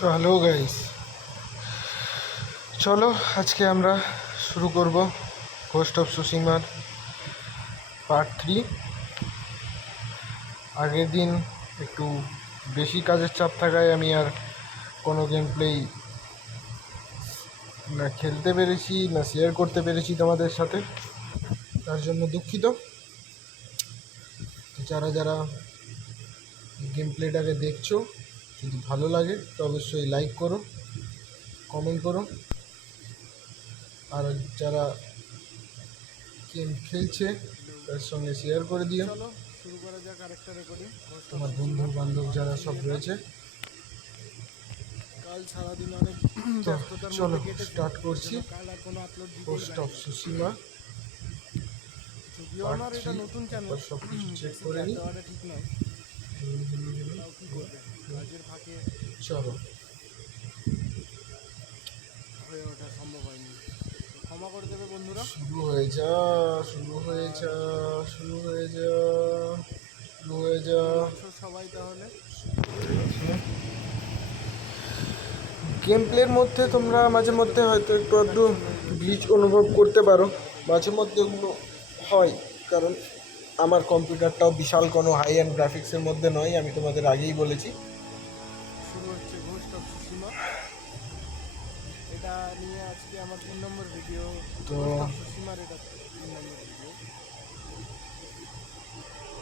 তো hello guys, চলো আজকে আমরা শুরু করব ঘোস্ট অফ সুশিমার পার্ট 3। আগের দিন একটু বেশি কাজের চাপ থাকায় আমি আর কোনো গেম প্লেই না খেলতে পেরেছি না শেয়ার করতে পেরেছি তোমাদের সাথে, তার জন্য দুঃখিত। তো যারা যারা গেম প্লেটাকে দেখছো, যদি ভালো লাগে তো অবশ্যই লাইক করো, কমেন্ট করো, আর যারা গেম খেলছে তার সঙ্গে শেয়ার করে দিও। চলো শুরু করা যাক আরেকটা রেকর্ডিং। তোমার বন্ধু বান্ধব যারা সব রয়েছে, কাল সারাদিন অনেক তো ব্যস্ততার চলো মধ্যে কেটেছে, স্টার্ট করছি। কাল আর কোনো আপলোড ঘোস্ট অফ সুশিমা যদিও আমার এটা নতুন চ্যানেল, সব কিছু চেক করে নিই। দেওয়াটা ঠিক নয়, তাও কি করবে, কাজের ফাঁকে চলো হয়ে ওঠা সম্ভব হয়নি, ক্ষমা করে দেবে বন্ধুরা। শুরু হয়ে যা, শুরু হয়ে যা, শুরু হয়ে যা, শুরু হয়ে যা। সবাই তাহলে গেম প্লের মধ্যে তোমরা মাঝে মধ্যে হয়তো একটু আধটু গ্লিচ অনুভব করতে পারো, মাঝে মধ্যে ওগুলো হয়, কারণ আমার কম্পিউটারটাও বিশাল কোনো হাই অ্যান্ড গ্রাফিক্সের মধ্যে নয়, আমি তোমাদের আগেই বলেছি। শুরু হচ্ছে ঘোস্ট অফ সুশিমা। এটা নিয়ে আজকে আমার 3 নম্বর ভিডিও। তো ঘোস্ট অফ সুশিমার এটা 3 নম্বর ভিডিও।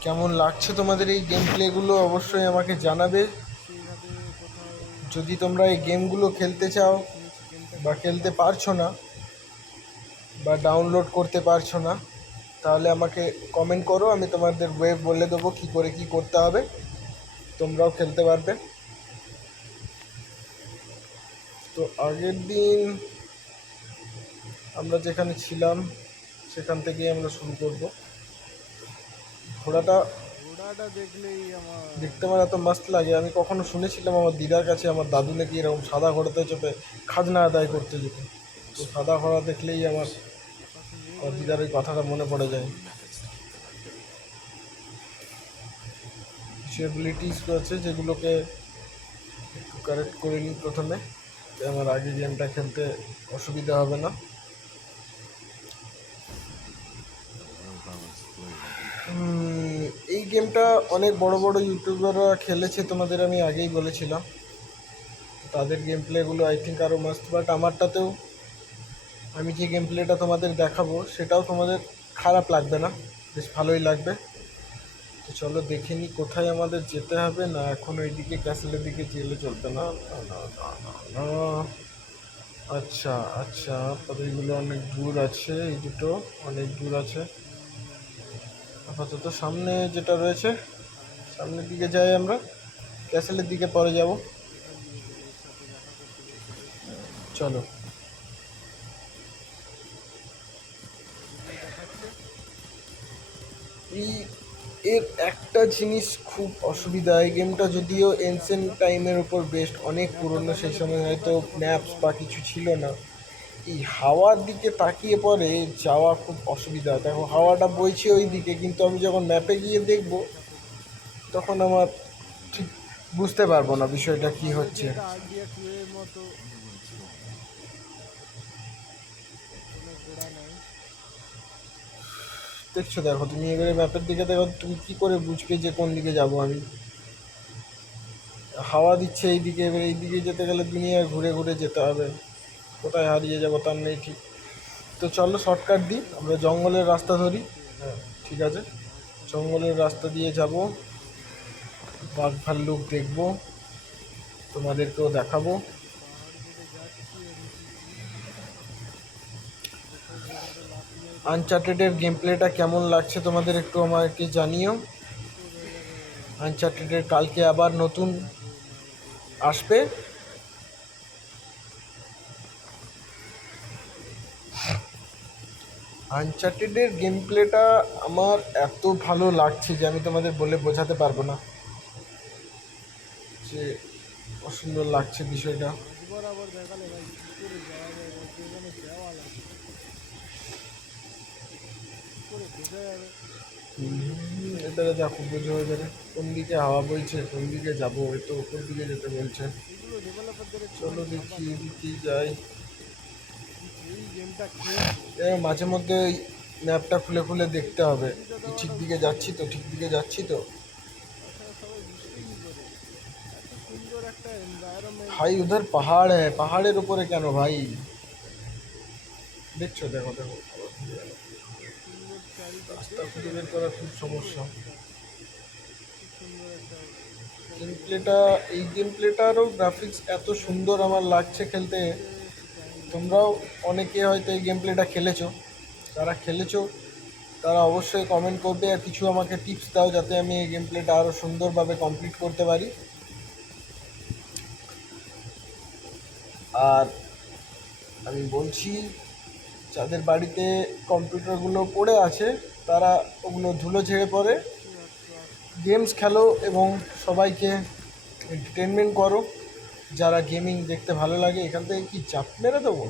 কেমন লাগছে তোমাদের এই গেম প্লেগুলো অবশ্যই আমাকে জানাবে। সেইভাবে কোথাও যদি তোমরা এই গেমগুলো খেলতে চাও শুনেছি গেমটা বা খেলতে পারছো না বা ডাউনলোড করতে পারছো না, তাহলে আমাকে কমেন্ট করো, আমি তোমাদের ওয়েব বলে দেবো কী করে কী করতে হবে, তোমরাও খেলতে পারবে। তো আগের দিন আমরা যেখানে ছিলাম সেখান থেকেই আমরা শুরু করব। ঘোড়াটা ঘোড়াটা দেখলেই আমার দেখতে আমার এত মাস্ত লাগে। আমি কখনো শুনেছিলাম আমার দিদার কাছে আমার দাদু নাকি এরকম সাদা ঘোড়াতে চেপে খাজনা আদায় করতে যেত। তো সাদা ঘোড়া দেখলেই আমার দিদার ওই কথাটা মনে পড়ে যায়। কিছু অ্যাবিলিটিস রয়েছে যেগুলোকে একটু কারেক্ট করে নিই প্রথমে, আমার আগে গেমটা খেলতে অসুবিধা হবে না। এই গেমটা অনেক বড় বড় ইউটিউবাররা খেলেছে, তোমাদের আমি আগেই বলেছিলাম। তাদের গেম প্লেগুলো আই থিঙ্ক আরও মাস্ত, বাট আমারটাতেও আমি যে গেম প্লেটা তোমাদের দেখাবো সেটাও তোমাদের খারাপ লাগবে না, বেশ ভালোই লাগবে। তো চলো দেখে নিই কোথায় আমাদের যেতে হবে। না এখন ওইদিকে ক্যাসেলের দিকে গেলে চলবে না, না না না না না। আচ্ছা আচ্ছা, তবে এগুলো অনেক দূর আছে, এই দুটো অনেক দূর আছে। আপাতত সামনে যেটা রয়েছে সামনের দিকে যাই আমরা, ক্যাসেলের দিকে পরে যাব। এখান দিয়ে গেলে এর সাথে দেখা করতে যেতে হবে। চলো। যেটাই দেখাচ্ছে এই এর একটা জিনিস খুব অসুবিধা, এই গেমটা যদিও এনসেন্ট টাইমের উপর বেস্ট, অনেক পুরনো, সেই সময় হয়তো ম্যাপস বা কিছু ছিল না। এই হাওয়ার দিকে তাকিয়ে পরে যাওয়া খুব অসুবিধা। দেখো হাওয়াটা বইছে ওই দিকে, কিন্তু আমি যখন ম্যাপে গিয়ে দেখব তখন আমার ঠিক বুঝতে পারবো না বিষয়টা কি হচ্ছে। এটা আইডিয়া 2 এর মতো, কোনো ঘোড়া নাই। দেখছো, দেখো তুমি এবারে ম্যাপের দিকে দেখো, তুমি কি করে বুঝবে যে কোন দিকে যাব আমি? হাওয়া দিচ্ছে এই দিকে, এবার এই দিকে যেতে গেলে দুনিয়া ঘুরে ঘুরে যেতে হবে, কোথায় হারিয়ে যাবো তার নেই ঠিক। তো চলো শর্টকাট দিই, আমরা জঙ্গলের রাস্তা ধরি। হ্যাঁ ঠিক আছে, জঙ্গলের রাস্তা দিয়ে যাব, বাঘ ভাল্লুক দেখবো, তোমাদেরকেও দেখাবো। পাহাড় কেটে যাচ্ছি আমি ঠিকই, কোথায় ঘোড়াটা লাফিয়ে আনচার্টেডের গেম প্লেটা কেমন লাগছে তোমাদের একটু আমাকে জানিও। দুটো জায়গায় আনচার্টেডের কালকে আবার নতুন ও মাই গড। আসবে। আনচার্টেডের গেম প্লেটা আমার এত ভালো লাগছে যে আমি তোমাদের বলে বোঝাতে পারবো না, যে অসুন্দর লাগছে বিষয়টা। মাঝ বরাবর দেখালে ভাই কি করে যাওয়া যায় বলতে, এখানে দেওয়াল আছে, কি করে বোঝা যাবে? এটা দেখো বোঝা হয়ে যাবে কোন দিকে হাওয়া বইছে, কোন দিকে যাবো, ওই তো ওপর দিকে যেতে বলছে। এগুলো ডেভেলপারদের চলো দেখি এদিকেই যাই। এই গেমটা খেলছে মাঝে মধ্যে ওই ম্যাপটা খুলে খুলে দেখতে হবে ঠিক দিকে যাচ্ছি তো, ঠিক দিকে যাচ্ছি তো। তাছাড়া সবাই বুঝতে কি করে এত সুন্দর একটা এনভায়রনমেন্ট ভাই উধার পাহাড় হ্যাঁ, পাহাড়ের উপরে কেন ভাই? দেখছো, দেখো দেখো, সুন্দর চারিদিক রাস্তা দেখছো খুঁজে তো? বের করা খুব সমস্যা। খুব সুন্দর একটা গেম প্লেটা, এই গেম প্লেটারও গ্রাফিক্স এত সুন্দর আমার লাগছে খেলতে। তোমরাও অনেকে হয়তো এই গেম প্লেটা খেলেছো, যারা খেলেছো তারা অবশ্যই কমেন্ট করবে আর কিছু আমাকে টিপস দাও যাতে আমি এই গেম প্লেটা আরও সুন্দরভাবে কমপ্লিট করতে পারি। আর আমি বলছি, যাদের বাড়িতে কম্পিউটারগুলো পড়ে আছে তারা ওগুলো ধুলো ঝেড়ে পড়ে গেমস খেলো এবং সবাইকে এন্টারটেনমেন্ট করো। যারা গেমিং দেখতে ভালো লাগে, এখান থেকে কি চাপ মেরে দেবো?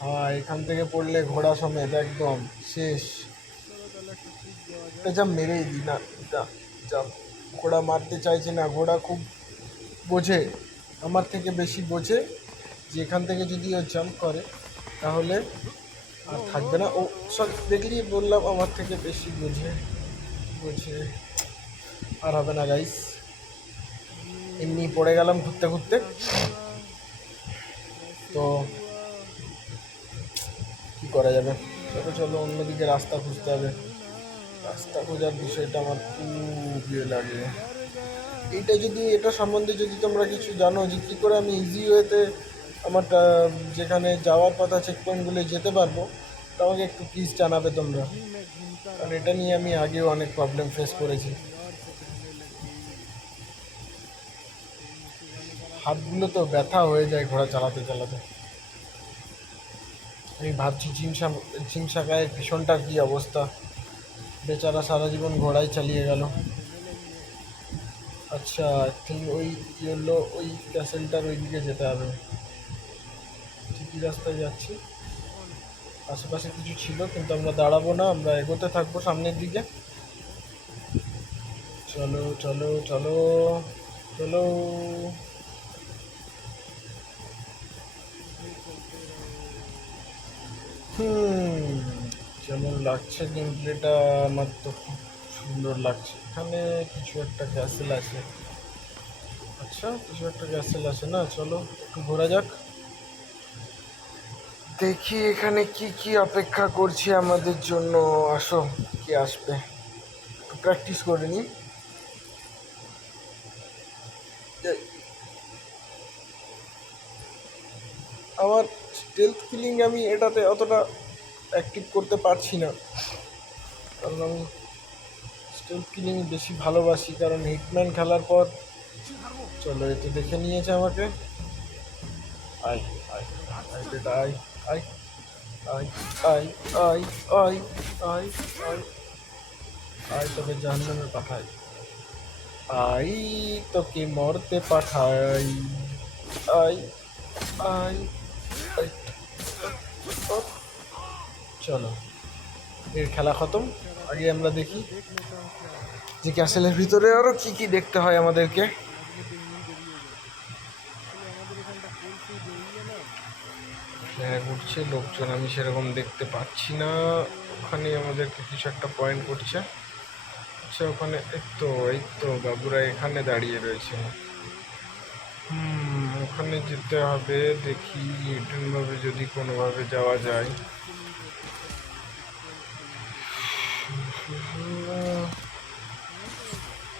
হ্যাঁ, এখান থেকে পড়লে ঘোড়া সমেত একদম শেষ। চলো তাহলে একটা ট্রিপ দেওয়া এটা যাক। যা মেরেই দিই না, যা যা। ঘোড়া মারতে চাইছে না, ঘোড়া খুব বোঝে, আমার থেকে বেশি বোঝে যে এখান থেকে যদি ও জাম্প করে তাহলে আর থাকবে না। ও সব দেখলি বললাম আমার থেকে বেশি বোঝে, বোঝে। আর হবে না গাইস, এমনি পড়ে গেলাম ঘুরতে ঘুরতে। তো কি করা যাবে, চলো চলো অন্যদিকে রাস্তা খুঁজতে হবে। রাস্তা খোঁজার বিষয়টা আমার খুব ইয়ে লাগে। এইটা যদি, এটা সম্বন্ধে যদি তোমরা কিছু জানো যে কী করে আমি ইজি ওয়েতে আমার যেখানে যাওয়ার কথা চেক পয়েন্টগুলো যেতে পারবো, তো আমাকে একটু প্লিজ জানাবে তোমরা। मैं घूमता কারণ रहा এটা নিয়ে আমি আগেও অনেক প্রবলেম ফেস করেছি। और से कहने लगी नीचे जाने का रास्ता হাতগুলো তো ব্যথা হয়ে যায় ঘোড়া চালাতে চালাতে। আমি ভাবছি ঝিমসাকায় ভীষণটার কী অবস্থা, বেচারা সারা জীবন ঘোড়াই চালিয়ে গেল। देने लगी है আচ্ছা, ঠিক ওই ইয়েলো ওই ক্যাসেলটার ওই দিকে যেতে হবে। ঠিকই রাস্তায় যাচ্ছি, আশেপাশে কিছু ছিল কিন্তু আমরা দাঁড়াবো না, আমরা এগোতে থাকবো সামনের দিকে। চলো চলো চলো চলো। হুম, যেমন লাগছে গেম প্লেটা আমার তো খুব সুন্দর লাগছে। এখানে কিছু একটা ক্যাসেল আছে। আচ্ছা, কিছু একটা ক্যাসেল আছে না, চলো একটু ঘোরা যাক, দেখি এখানে কি কি অপেক্ষা করছে আমাদের জন্য। আসো, কি আসবে, একটু প্র্যাকটিস করে নিই। আমার স্টেলথ কিলিং আমি এটাতে অতটা অ্যাক্টিভ করতে পারছি না, কারণ আমি স্টেলথ কিলিং বেশি ভালোবাসি। কারণ হিটম্যান খেলার পর, চলো এতে দেখে নিয়েছে আমাকে। আয় আয় আয় বেটা, আয় আয় আয় আয় আয় আয় আয় আয় আয়, তবে জাহান্নামে পাঠাই, আই তোকে মরতে পাঠাই, আই আই আই। ও, চলো এর খেলা খতম। আগে আমরা দেখি देख लेता हूँ क्या है যে ক্যাসেলের ভিতরে আরো কি কি দেখতে হয় আমাদেরকে। মাঝে মধ্যে এমনি বেরিয়ে যায় আসলে আমাদের এখানটা কোলফিল্ড এরিয়া না ফ্ল্যাগ উঠছে, লোকজন আমি সেরকম দেখতে পাচ্ছি না। ওখানে আমাদেরকে কিছু একটা পয়েন্ট করছে। আচ্ছা, ওখানে এই তো বাবুরা এখানে দাঁড়িয়ে রয়েছে। ওখানে যেতে হবে, দেখি রিটার্নভাবে যদি কোনোভাবে যাওয়া যায়।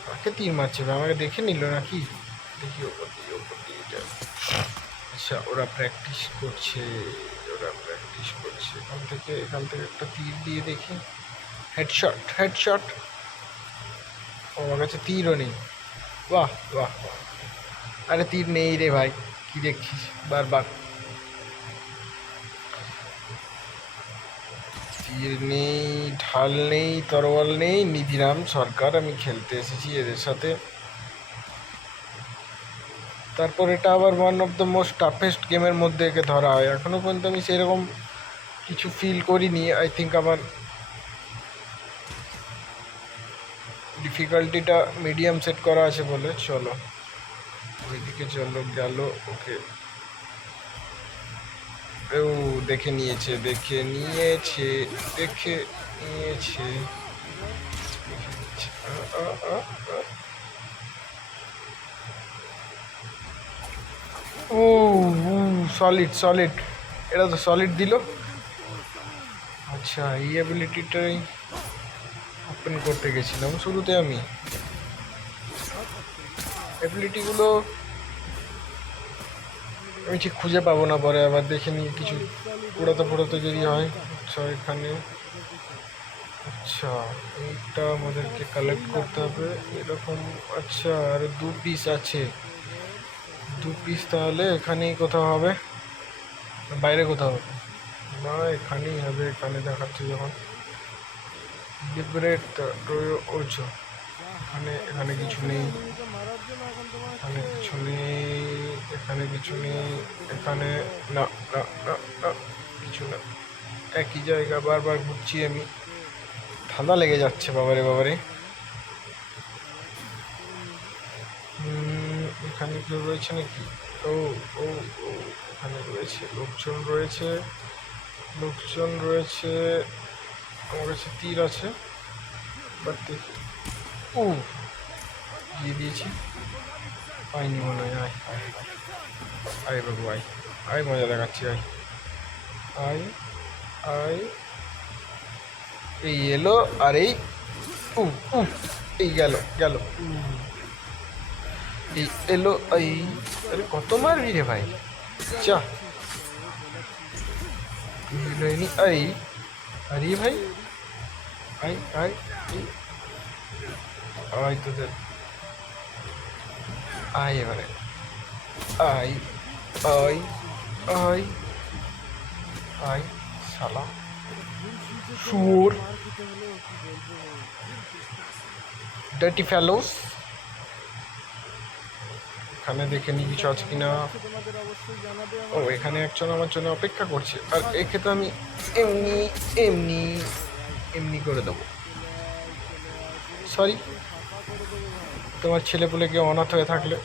কাকে তীর মারছে ভাই? আমাকে দেখে নিল নাকি? দেখি ওপর দিয়ে, ওপর দিয়ে যায়। আচ্ছা, ওরা প্র্যাকটিস করছে, ওরা প্র্যাকটিস করছে। এখান থেকে একটা তীর দিয়ে দেখি। Headshot headshot. আমার কাছে তীরও নেই। বাহ বাহ বাহ। আরে তীর নেই রে ভাই, কি দেখছিস বারবার? তীর নেই, ঢাল নেই, তরোয়াল নেই, নিধিরাম সরকার। আমি খেলতে এসেছি এদের সাথে। তারপর এটা আবার one of the most toughest গেমের মধ্যে একে ধরা হয়। এখনও পর্যন্ত আমি সেরকম কিছু ফিল করিনি। আই থিঙ্ক আমার ডিফিকাল্টিটা মিডিয়াম সেট করা আছে বলে। চলো ওইদিকে চলো গেল। ওকে, ও দেখে নিয়েছে, দেখে নিয়েছে, দেখে নিয়েছে। আ, আ, আ, আ। ও সলিড সলিড, এটা তো সলিড দিল। আচ্ছা, এই অ্যাবিলিটিটাই ওপেন করতে গেছিলাম শুরুতে আমি। অ্যাবিলিটিগুলো আমি ঠিক খুঁজে পাবো না, পরে আবার দেখে নিই কিছু পোড়াতে পোড়াতে যদি হয়। আচ্ছা এখানে, আচ্ছা এইটা আমাদেরকে কালেক্ট করতে হবে এরকম। আচ্ছা আর 2 পিস আছে, 2 পিস তাহলে এখানেই কোথাও হবে, বাইরে কোথাও হবে না, এখানেই হবে। এখানে দেখাচ্ছে যখন লিবারেট ওরছো, এখানে এখানে কিছু নেই, মারার জন্য এখন তোমার এখানে কিছু নেই, এখানে কিছু নেই, এখানে না না না না, কিছু না। একই জায়গা বারবার ঘুরছি আমি, ঠান্ডা লেগে যাচ্ছে বাবারে বাবারে। এখানে কেউ রয়েছে নাকি? ও ও ও, এখানে রয়েছে লোকজন, রয়েছে লোকজন রয়েছে। আমার কাছে তীর আছে, বাট দেখি। ও দিয়ে দিয়েছি, পাইনি মনে হয়। আয় আয় আয় বাবু আয়, আয় মজা দেখাচ্ছি, আয় আয় আয়। এই এলো, আর এই উ উ, এই গেল গেল, এই এলো, এই আরে কত মারবি রে ভাই, চা এলো এনি, এই আরে ভাই আয় আয়, এই আয় তোদের, আয় এবারে, আয় আয় আয় আয় শালা শুয়োর, ডার্টি ফেলোস। এখানে দেখে নি কিছু আছে কিনা। তোমাদের অবশ্যই জানাবে। ও এখানে একজন আমার জন্য অপেক্ষা করছে, আর একে তো আমি এমনি এমনি এমনি করে দেবো। সরি, তোমার ছেলেপুলেকে অনাথ হয়ে থাকলে,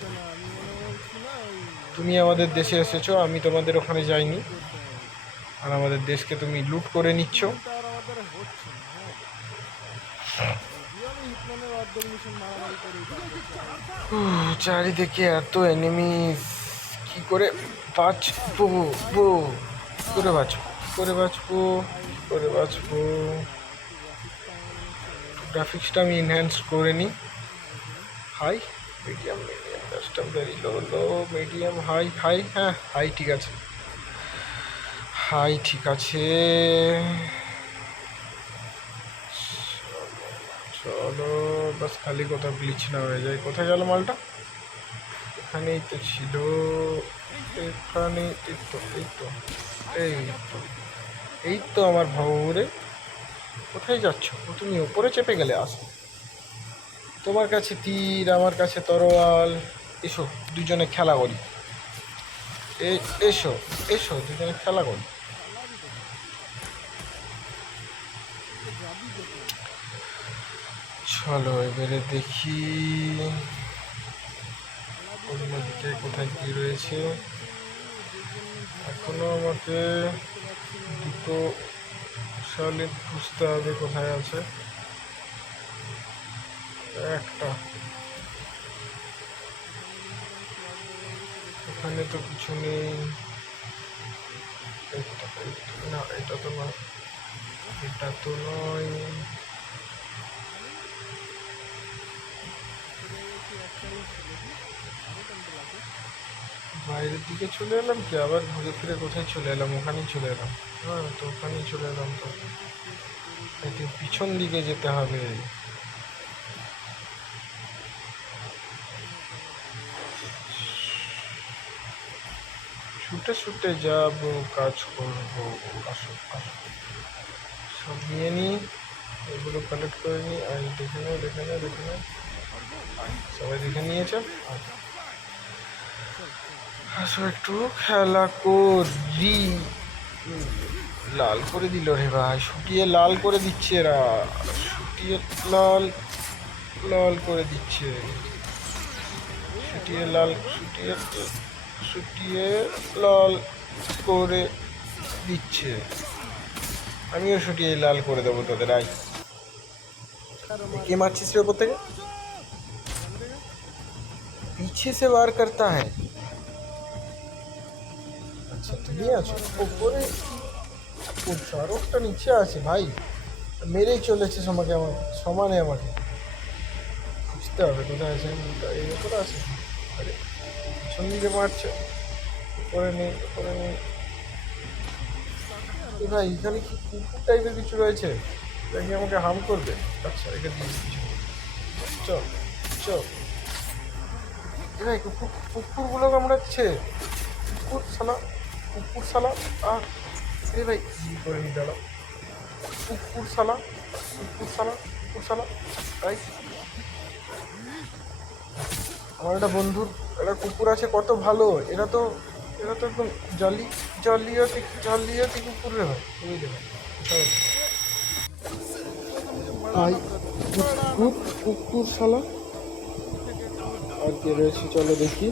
তুমি আমাদের দেশে এসেছো, আমি তোমাদের ওখানে যাইনি, আর আমাদের দেশকে তুমি লুট করে নিচ্ছ। আর আমাদের হচ্ছে না, আমি হিটম্যানের অর্ধেক মিশন মারামারি করি। চারিদিকে এত এনিমিস, কি করে বাঁচবো, কি করে বাঁচবো, কি করে বাঁচবো, কি করে বাঁচবো। গ্রাফিক্সটা আমি এনহ্যান্স করে নিই। High, medium, medium, custom, very low, low, medium, high, high, হ্যাঁ হাই ঠিক আছে, হাই ঠিক আছে। চলো বাস, খালি কোথাও গ্লিচ না হয়ে যায়। কোথায় গেল মালটা? এখানেই তো ছিল, এখানে, এই তো এই তো এই তো এই তো আমার ভাবরে। কোথায় যাচ্ছ? ও তুমি ওপরে চেপে গেলে, আসো। তোমার কাছে তীর, আমার কাছে তরোয়াল, এসো দুজনে খেলা করি, এসো এসো দুজনে খেলা করি। চলো এবারে দেখি অন্যদিকে কোথায় কি রয়েছে। এখনো আমাকে দুটো সালে খুঁজতে হবে কোথায় আছে। একটা, এখানে তো কিছু নেই। না এটা তো না, এটা তো নয়। বাইরের দিকে চলে এলাম কি, আবার ঘুরে ফিরে কোথায় চলে এলাম? ওখানেই চলে এলাম। হ্যাঁ তো ওখানেই চলে এলাম, তো এতে পিছন দিকে যেতে হবে। ছুটে ছুটে যাবো, কাজ করবো। আসো আসো, সব নিয়ে নিই, এগুলো কালেক্ট করে নিই। আর দেখে নেও, দেখে নেও, দেখে নেও, সবাই দেখে নিয়েছে। আসো একটু খেলা করি। লাল করে দিল রে ভাই, শুকিয়ে লাল করে দিচ্ছে এরা, শুকিয়ে লাল লাল করে দিচ্ছে। শুটিয়ে লাল শুটিয়ে লাল করে দিচ্ছে। আমিও শুটিয়ে লাল করে দেবো তোদের। আয়, কে মারছিস রে ওপর থেকে? पीछे से वार करता है। আচ্ছা তুমি আছো ওপরে? ও চারকটা নিচে আছে ভাই, মেরেই চলেছে আমাকে, আমার সমানে আমাকে বুঝতে হবে কোথায় আছে। এই ওপরে আছে, আরে পিছন দিকে মারছে। উপরে নেই, উপরে নেই। এ ভাই এখানে কি কুকুর টাইপের কিছু রয়েছে? এটা কি আমাকে হার্ম করবে? আচ্ছা এটা দিয়ে পিছনে চল চল। এ ভাই কুকুরগুলো কামড়াচ্ছে। কুকুর শালা আহ এ ভাই কি করে নি দাঁড়াও। কুকুর শালা কুকুর শালা তাই আমার একটা বন্ধুর একটা কুকুর আছে, কত ভালো। এরা তো একদম জালিয়াতি কুকুর রে ভাই, বুঝলি ভাই। আই কুকুর শালা। আর কে রয়েছে চলো দেখি।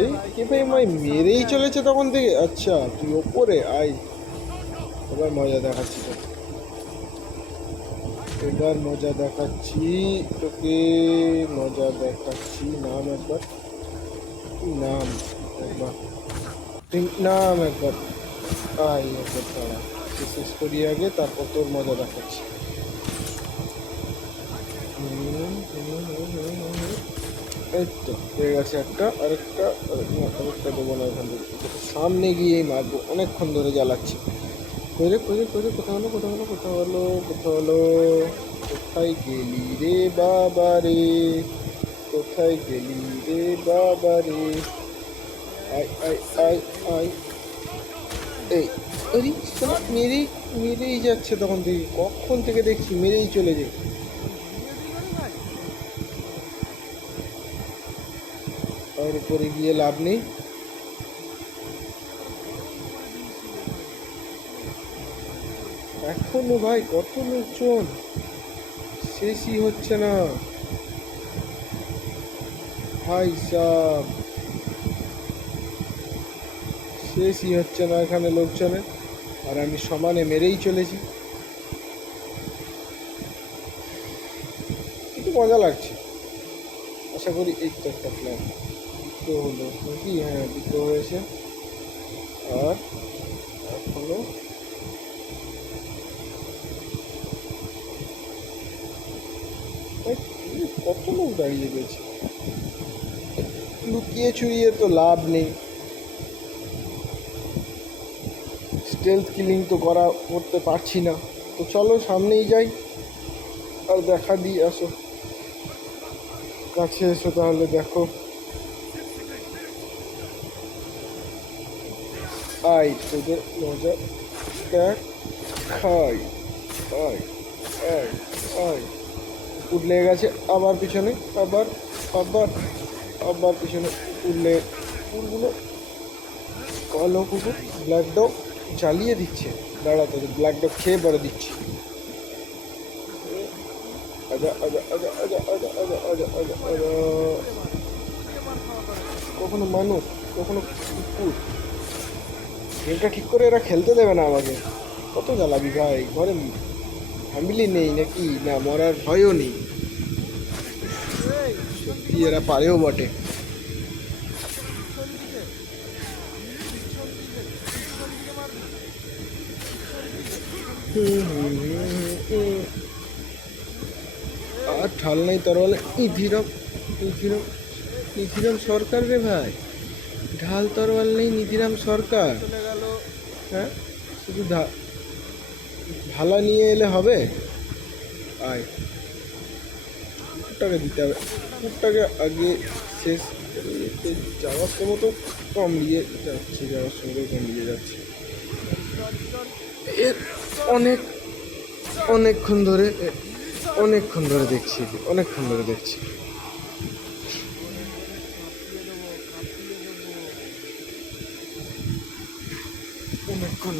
এই কে ভাই আমায় মেরেই চলেছে তখন থেকে। আচ্ছা তুই ওপরে আয়, এবার মজা দেখাচ্ছি তোকে, এবার মজা দেখাচ্ছি তোকে, মজা দেখাচ্ছি। নাম একবার, নাম একবার, তুই নাম একবার। আয় একবার তারা শেষ করি আগে, তারপর তোর মজা দেখাচ্ছি। এই তো হয়ে গেছে একটা, আরেকটা দেবো না এখান থেকে, সামনে গিয়েই মারবো। অনেকক্ষণ ধরে জ্বালাচ্ছি। কোথায় গেলি রে বাবা রে, কোথায় গেলি রে বাবা রে। আয় আয় আয় আয়। এই আরে শালা মেরেই যাচ্ছে তখন থেকে, কখন থেকে দেখছি মেরেই চলে যায়। আর উপরে গিয়ে লাভ নেই। এখনো ভাই কত লোকজন, শেষই হচ্ছে না ভাই সাব, শেষই হচ্ছে না এখানে লোকজনের। আর আমি সমানে মেরেই চলেছি, কিন্তু মজা লাগছে। আশা করি এই তো একটা প্ল্যান দুটো হলো নাকি? হ্যাঁ দুটো হয়েছে। আর এখনো কত লোক দাঁড়িয়ে রয়েছে, লুকিয়ে চুরিয়ে তো লাভ নেই। স্টেলথ কিলিং তো করতে পারছি না, তো চলো সামনেই যাই আর দেখা দিই। আসো কাছে এসো তাহলে দেখো। আই তোদের মজা দেখ খাই। আয় আয় আয়। কুকুর লেগে গেছে আবার পিছনে, আবার আবার আবার পিছনে কুকুরগুলো কালো কুকুর ব্ল্যাক ডগ জ্বালিয়ে দিচ্ছে। দাঁড়া তোদের ব্ল্যাক ডগ খেয়ে পরে দিচ্ছি। আজা আজা আজা আজা আজা আজা আজা আজা আজা। কখনো মানুষ কখনো কুকুর, গেমটা ঠিক করে এরা খেলতে দেবে না আমাকে। কত জ্বালাবি ভাই, ঘরে ফ্যামিলি নেই নাকি? না মরার ভয়ও নেই। সত্যি এরা পারেও বটে। আর ঠাল নাই তরোয়াল। নিধিরাম সরকার রে ভাই, ঢাল তরোয়াল নেই নিধিরাম সরকার। হ্যাঁ শুধু ভালা নিয়ে এলে হবে? আয় কুকুরটাকে দিতে হবে, কুকুরটাকে আগে শেষ যাওয়ার সময় তো কমলিয়ে যাচ্ছে, এর অনেকক্ষণ ধরে দেখছি, অনেকক্ষণ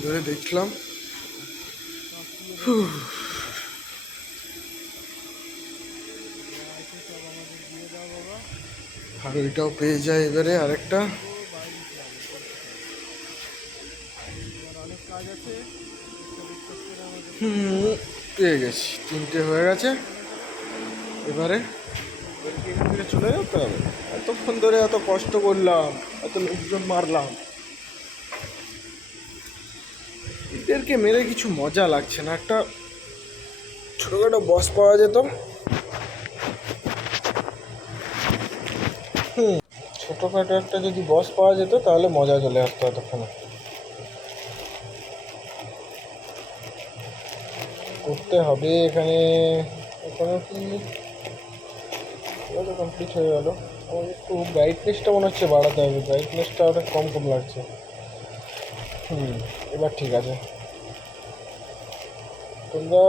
ধরে দেখলাম। আর ওইটাও পেয়ে যায় এবারে আরেকটা। ও বাইরে যাবে করতে হবে। আমার অনেক কাজ আছে, একটা বিশ্বাস করে আমাকে হুম, পেয়ে গেছি, 3টে হয়ে গেছে। মনে করো। এবারে এদেরকে এখান থেকে চলে যেতে হবে। এতক্ষণ ধরে এত কষ্ট করলাম, এত লোকজন মারলাম, এদেরকে মেরে কিছু মজা লাগছে না। একটা ছোটোখাটো বস পাওয়া যেত। ছোটোখাটো একটা যদি বস পাওয়া যেত তাহলে মজা চলে আসতো এতক্ষণে। করতে হবে এখানে। এখানে কি কমপ্লিট হয়ে গেল। আমার একটু ব্রাইটনেসটা মনে হচ্ছে বাড়াতে হবে, ব্রাইটনেসটা অনেক কম কম লাগছে। এবার ঠিক আছে। তোমরা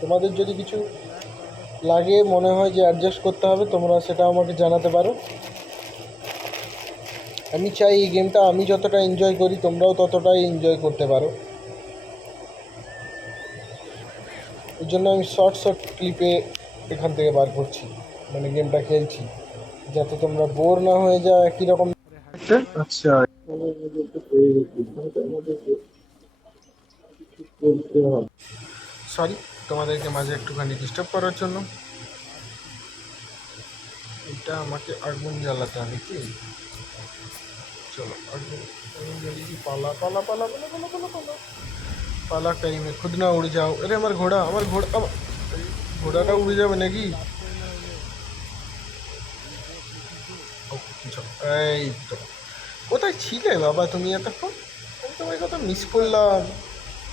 তোমাদের যদি কিছু ব্ল্যাক পাউডার লাগে, মনে হয় যে অ্যাডজাস্ট করতে হবে, তোমরা সেটা আমাকে জানাতে পারো। আমি চাই এই গেমটা আমি যতটা এনজয় করি তোমরাও ততটাই এনজয় করতে পারো। এই জন্য আমি শর্ট শর্ট ক্লিপে এখান থেকে বার করছি, মানে গেমটা খেলছি, যাতে তোমরা বোর না হয়ে যায় একই রকম। আরে হাইড্রোজেন। আচ্ছা, সরি তোমাদেরকে মাঝে একটুখানি ডিস্টার্ব করার জন্য। আর কি এটা আমাকে আগুন জ্বালাতে হবে কি? चलो आगे जल्दी की पाला पाला पाला पाला पाला पाला पाला पाला कहीं में खुद ना उड़ जाओ। अरे हमार घोड़ा अब ঘোড়াটা উড়ে যাবে নাকি? রাস্তায় না হলে চলো, এই তো। কোথায় ছিলে বাবা তুমি এতক্ষণ? আমি তোমার কথা মিস করলাম।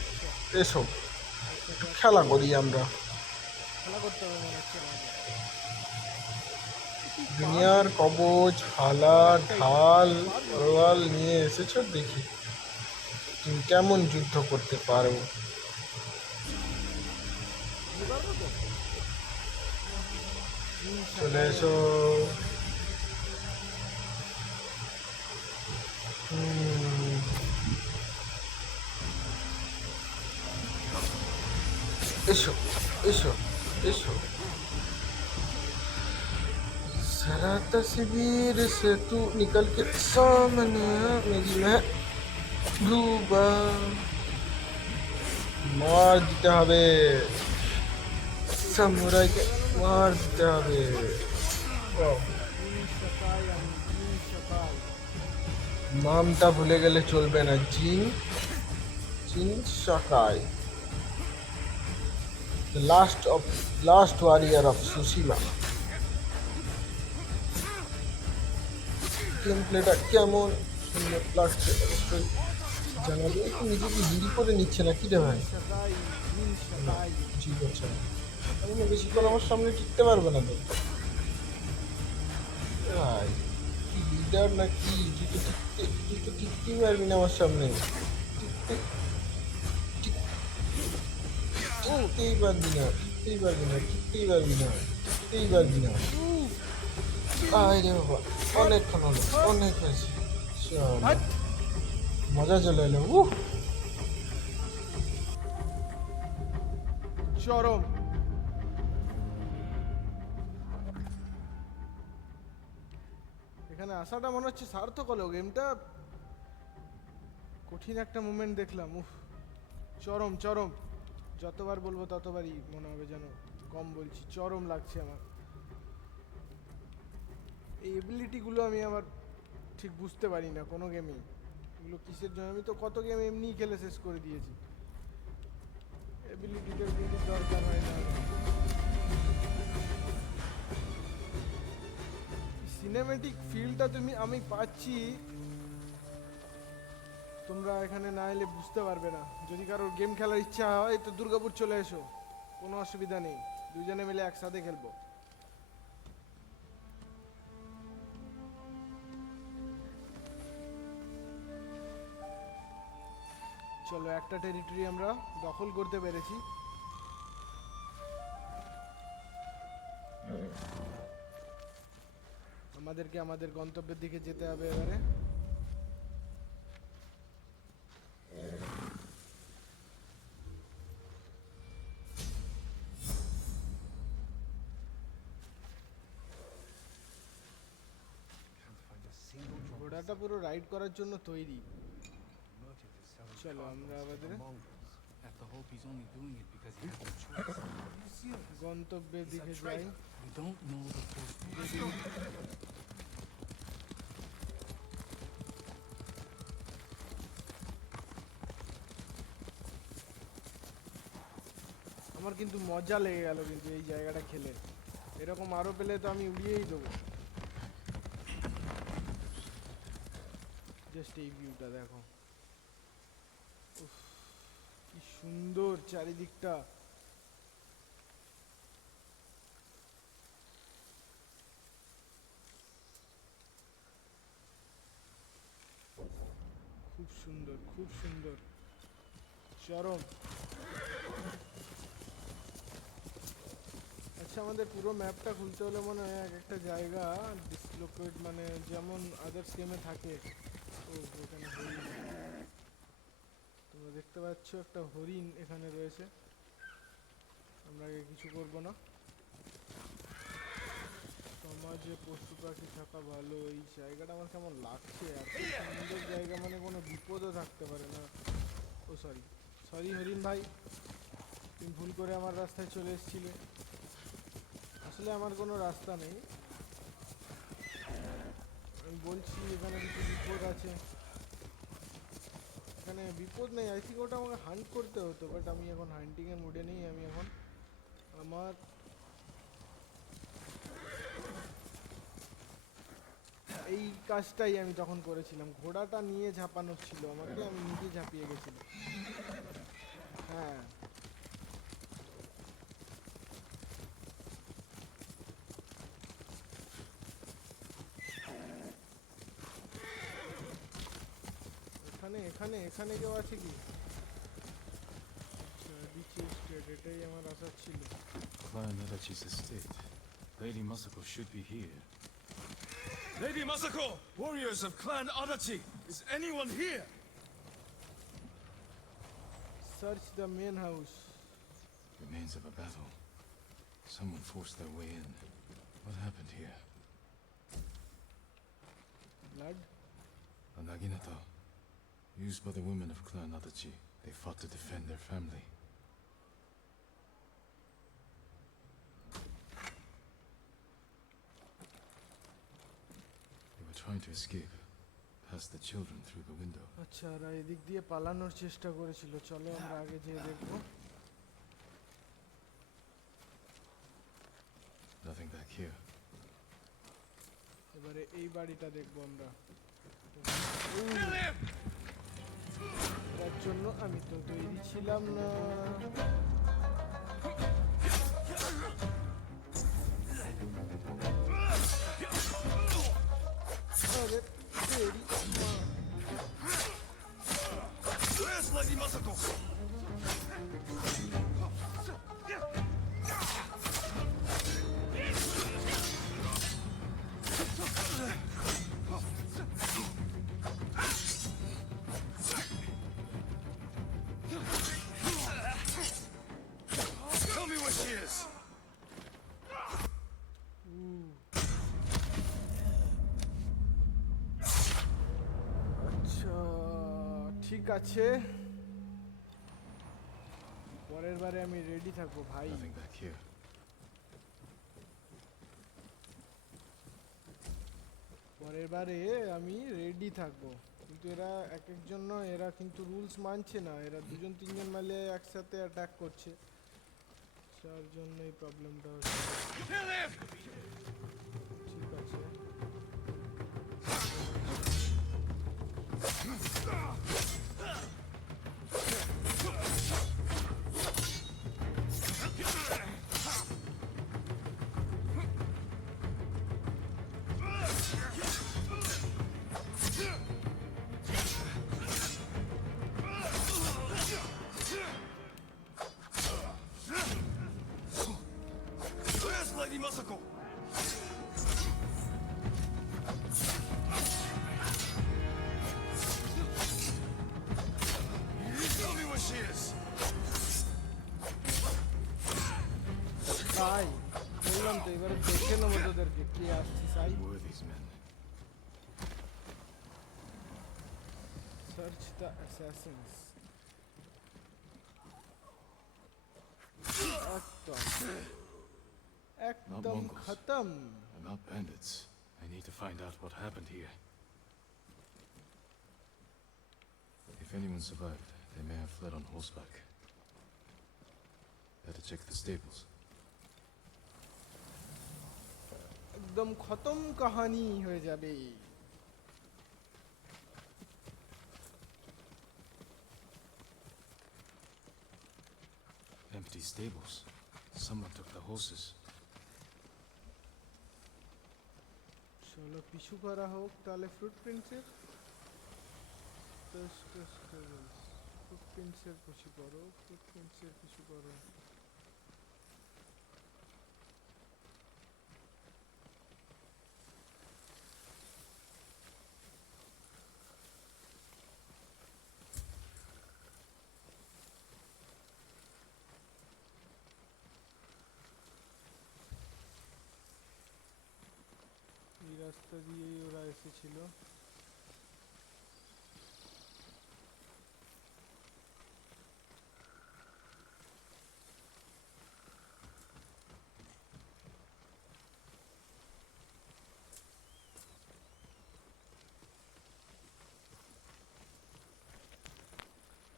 আচ্ছা এসো আচ্ছা একটু দেখ খেলা করি আমরা। খেলা করতে হবে মনে হচ্ছে আমাকে। তুই দুনিয়ার পারবি, কবচ ফালা আমার একটাই কথা, ঢাল তুই পারবি তো? তরোয়াল নিয়ে এসেছো, দেখি তুমি কেমন যুদ্ধ করতে পারো। আমি পারবো তো? তিন চলে শাখায় এসো। আমি। হুম, এসো এসো এসো। जरा तस्वीर से तू निकल के सामने आ, मेरी महबूबा। মার দিতে হবে, সামুরাইকে মার দিতে হবে। ও, তিন শাখায় আমি, তিন শাখায়। নামটা ভুলে গেলে চলবে না। Jin Jin Sakai, the last warrior of Tsushima. Game প্লেটা কেমন সুন্দর লাগছে অবশ্যই জানাবে। একটু নিজেকে হিল করে নিচ্ছে না কি রে তিন ভাই? শাখায়, তিন না, শাখায়। কিছুই করছে না। আমি না বেশিক্ষণ আমার সামনে টিকতে পারবে না তো ভাই। কি লিডার না কি? তুই তো টিকতেই পারবি না আমার সামনে। টিকতে টিকতেই পারবি না, টিকতেই পারবি না, টিকতেই পারবি না, টিকতেই পারবি না। উফ, আয় রে বাবা, অনেকক্ষণ হলো, অনেক হয়েছে। চলো, হাট। মজা চলে এলো। চরম। এখানে আসাটা মনে হচ্ছে সার্থক হলো। গেমটা কঠিন একটা মুভমেন্ট দেখলাম। উফ, চরম চরম। যতবার বলবো ততবারই মনে হবে যেন কম বলছি। চরম লাগছে আমার। এই এবিলিটিগুলো আমি আবার ঠিক বুঝতে পারি না কোনো গেমেই, এগুলো কিসের জন্য। আমি তো কত গেম এমনিই খেলে শেষ করে দিয়েছি, এবিলিটিটার কিন্তু দরকার হয় না। সিনেমেটিক ফিলটা আমি পাচ্ছি, তোমরা এখানে না এলে বুঝতে পারবে না। যদি কারোর গেম খেলার ইচ্ছা হয় তো দুর্গাপুর চলে এসো, কোনো অসুবিধা নেই, দুজনে মিলে একসাথে খেলবো। চলো, একটা টেরিটরি আমরা দখল করতে পেরেছি। আমাদেরকে আমাদের গন্তব্যের দিকে যেতে হবে এবারে। রাস্তাটা পুরো রাইড করার জন্য তৈরি। Merchant is selling চলো cargoes আমরা to আমাদের the Mongols. Have to hope he's only doing it because he has no choice. Are you serious? গন্তব্যের He's দিকে a যাই। traitor. You don't know the full story. আমার কিন্তু মজা লেগে গেল কিন্তু এই জায়গাটা খেলে। এরকম আরো পেলে তো আমি উড়িয়েই দেবো। জাস্ট এই ভিউটা দেখো, উফ, কি সুন্দর চারিদিকটা। খুব সুন্দর, খুব সুন্দর, চরম। আচ্ছা, আমাদের পুরো ম্যাপটা খুলতে হলে মনে হয় এক একটা জায়গা ডিসলোকেট, মানে যেমন আদার্স গেমে থাকে। ও এখানে হরিণ, তোমরা দেখতে পাচ্ছ একটা হরিণ এখানে রয়েছে। আমরা আগে কিছু করব না। সমাজে পশু পাখি থাকা ভালো। এই জায়গাটা আমার কেমন লাগছে, এত সুন্দর জায়গা, মানে কোনো বিপদও থাকতে পারে না। ও সরি সরি হরিণ ভাই, তুমি ভুল করে আমার রাস্তায় চলে এসেছিলে। আসলে আমার কোনো রাস্তা নেই, আমি বলছি এখানে কিছু বিপদ আছে। এখানে বিপদ নেই, আই থিঙ্ক ওটা আমাকে হান্ট করতে হতো, বাট আমি এখন হান্টিংয়ের মুডে নেই। আমি এখন আমার এই কাজটাই আমি তখন করেছিলাম, ঘোড়াটা নিয়ে ঝাঁপানোর ছিল আমাকে, আমি নিজে ঝাঁপিয়ে গেছিলাম। হ্যাঁ, এখানে এখানে এখানে কেউ আছে কি? আচ্ছা, ডিচি স্টেট, এটাই আমার আশা ছিল। Clan Adachi's estate. Lady Masako should be here. Lady Masako! Warriors of Clan Adachi! Is anyone here? Search the main house. Remains of a battle. Someone forced their way in. What happened here? Blood. A Naginata. Used by the women of Clan Adachi. They fought to defend their family. They were trying to escape. Past the children through the window. আচ্ছা, আর এদিক দিয়ে পালানোর চেষ্টা করেছিল। চলো আমরা আগে যেয়ে দেখবো। Nothing back here. এবারে এই বাড়িটা দেখবো আমরা। Kill him! তার জন্য আমি তো তৈরি ছিলাম না। আরে তেরি মা। Where's Lady Masako? Tell me where she is! আচ্ছা, ঠিক আছে, পরের বারে আমি রেডি থাকবো ভাই। Nothing back here. পরের বারে আমি রেডি থাকবো। কিন্তু এরা এক একজন নয়, এরা কিন্তু রুলস মানছে না। এরা দুজন তিনজন মিলে একসাথে অ্যাটাক করছে, যার জন্য এই প্রবলেমটা হচ্ছে। Kill him! ঠিক আছে, Where's Lady Masako? Tell me where she is! তাই বললাম তো, এবারে দেখে নেবো তোদেরকে কে আসছিস। I Who were these men? Search the Assassin's. একদম একদম Mongols. খতম। And not bandits. I need to find out what happened here. If anyone survived, they may have fled on horseback. Better check the stables. একদম খতম কাহানি হয়ে যাবে। Empty stables. Someone took the horses. চলো পিছু করা হোক তাহলে ফুটপ্রিন্টসের। ফুটপ্রিন্টসের পিছু করো, ফুটপ্রিন্টসের পিছু করো। এই রাস্তা দিয়েই ওরা এসেছিল।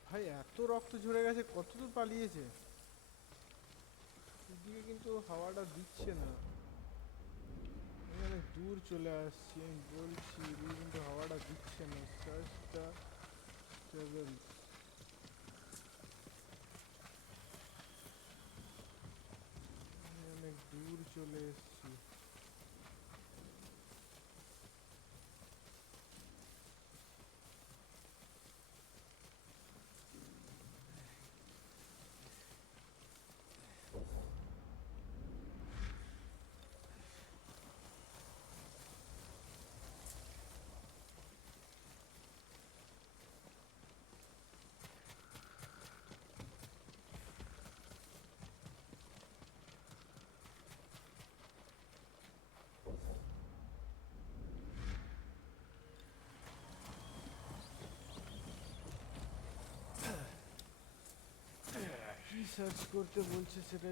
ভাই এত রক্ত ঝরে গেছে, কতদূর পালিয়েছে? এদিকে কিন্তু হাওয়াটা দিচ্ছে না। আমি অনেক দূর চলে আসছি, আমি বলছি এদিকে কিন্তু হাওয়াটা দিচ্ছে না। সার্চটা ট্রাভেলস। আমি অনেক দূর চলে এসছি। কি সার্চ করতে বলছে সেটা।